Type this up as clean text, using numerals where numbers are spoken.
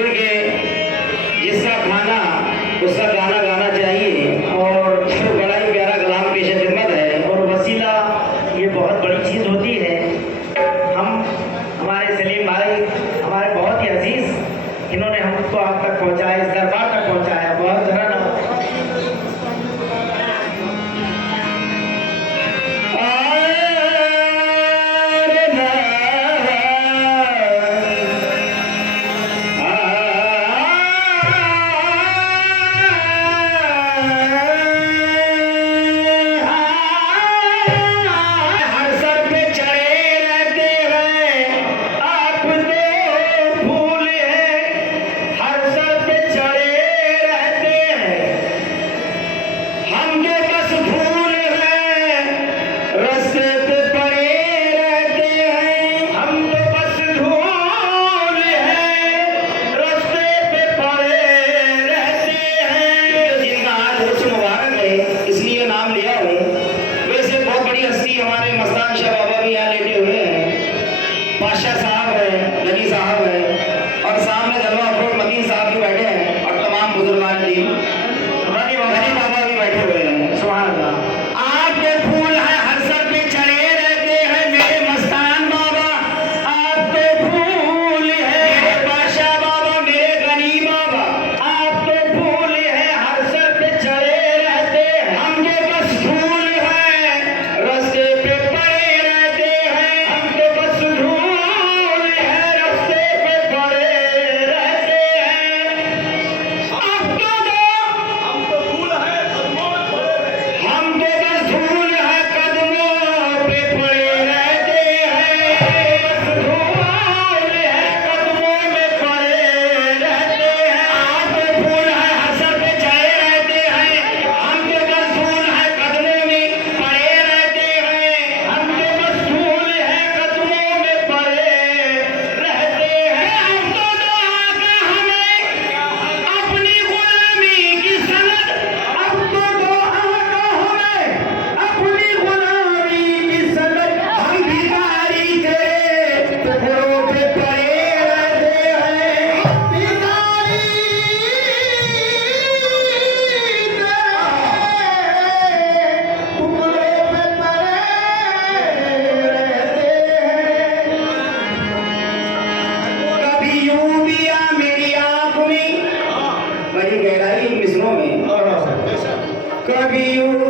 क्योंकि जिसका खाना उसका गाना गाना चाहिए और बड़ा ही प्यारा कलाम पेश खिदमत है। और वसीला ये बहुत बड़ी चीज़ होती है। हम हमारे सलीम भाई हमारे बहुत ही अजीज, इन्होंने हमको आप तक पहुंचाया, इस दरबार तक पहुंचाया। बहुत जरा ना हमारे मस्तान शाह बाबा भी यहाँ लेटे हुए हैं, बादशाह साहब हैं, नबी साहब हैं और सामने जलवा अफरोज मदीन साहब भी बैठे हैं और तमाम बुजुर्गान दीन गनी बाबा भी बैठे हुए हैं। सुभान अल्लाह। आपके फूल है हर सर पे चढ़े रहते हैं मेरे मस्तान बाबा, आपके फूल है मेरे बादशाह बाबा, मेरे गनी बाबा, आपके फूल है हर सर पे चढ़े रहते हैं। हमके बस फूल है रस्ते पे पड़े रहते हैं, हमके बस धूल है रस्ते पे पड़े रहते हैं। अब तो हमको फूल है कदमों में पड़े रहते हैं, हमके बस धूल है कदमों पे पड़े रहते हैं, बस धूल है कदमों में पड़े रहते हैं। आपके फूल है हर सर पे चढ़े रहते हैं, हमके बस धूल है कदमों में पड़े रहते हैं, हमके बस धूल है कदमों में पड़े रहते हैं। अब तो आका हमें अपनी गुलामी की सनद, अब तो आका हमें अपनी गुलामी की सनद, हम भिखारी तेरे टुकड़ों पे पड़े रहते हैं, भिखारी टुकड़ों पे पड़े रहते हैं। कभी यूं भी आ मेरी आंख में, बड़ी गहराई मिसरों में, कभी यूं